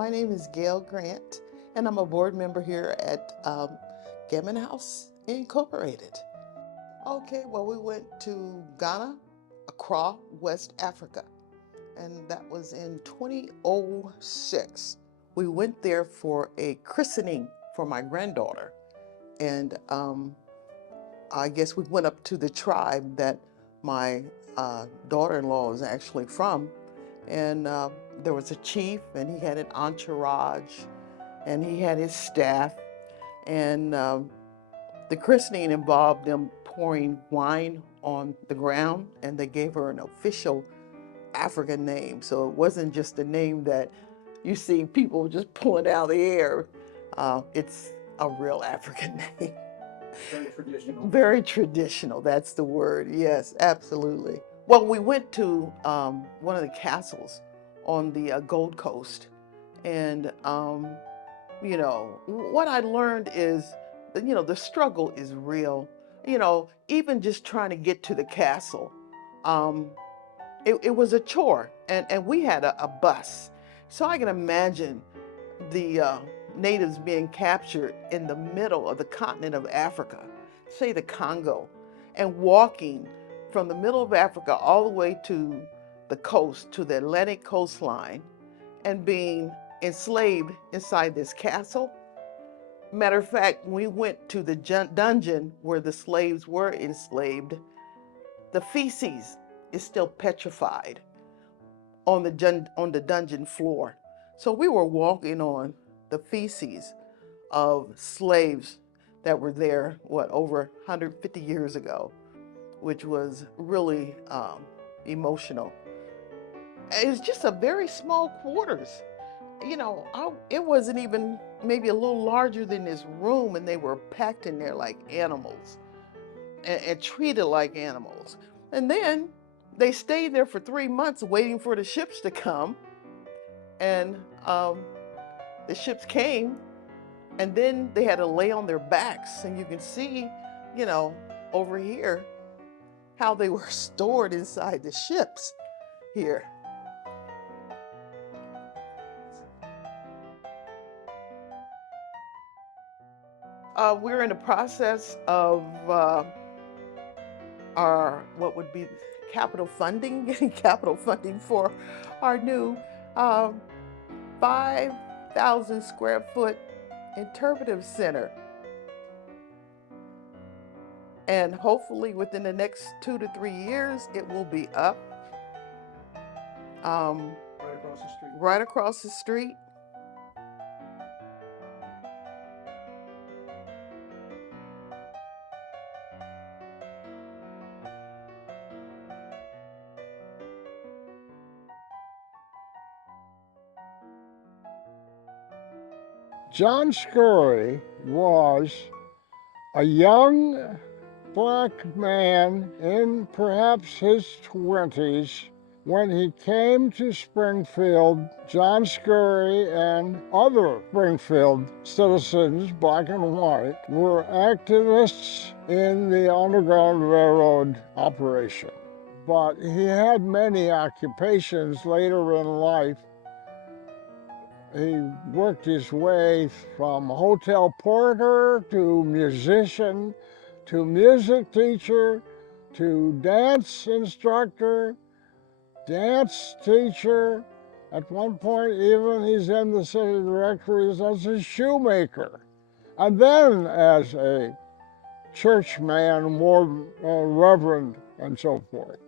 My name is Gail Grant, and I'm a board member here at Gammon House Incorporated. Okay, well, we went to Ghana, Accra, West Africa, and that was in 2006. We went there for a christening for my granddaughter, and I guess we went up to the tribe that my daughter-in-law is actually from, and there was a chief, and he had an entourage, and he had his staff, and the christening involved them pouring wine on the ground, and they gave her an official African name. So it wasn't just a name that you see people just pulling out of the air. It's a real African name. Very traditional. Very traditional, that's the word. Yes, absolutely. Well, we went to one of the castles on the Gold Coast, and what I learned is that, the struggle is real. Even just trying to get to the castle, it was a chore, and we had a bus. So I can imagine the natives being captured in the middle of the continent of Africa, say the Congo, and walking from the middle of Africa all the way to the coast, to the Atlantic coastline, and being enslaved inside this castle. Matter of fact, when we went to the dungeon where the slaves were enslaved, the feces is still petrified on the dungeon floor. So we were walking on the feces of slaves that were there, over 150 years ago, which was really emotional. It was just a very small quarters. It wasn't even maybe a little larger than this room, and they were packed in there like animals and treated like animals. And then they stayed there for 3 months waiting for the ships to come. And the ships came, and then they had to lay on their backs. And you can see, over here, how they were stored inside the ships here. We're in the process of our, what would be capital funding, getting capital funding for our new 5,000 square foot interpretive center. And hopefully within the next 2 to 3 years, it will be up. Right across the street. Right across the street. John Scurry was a young black man in perhaps his 20s when he came to Springfield. John Scurry and other Springfield citizens, black and white, were activists in the Underground Railroad operation. But he had many occupations later in life. He worked his way from hotel porter to musician to music teacher to dance instructor, dance teacher. At one point, even he's in the city directories as a shoemaker. And then as a church man, more reverend and so forth.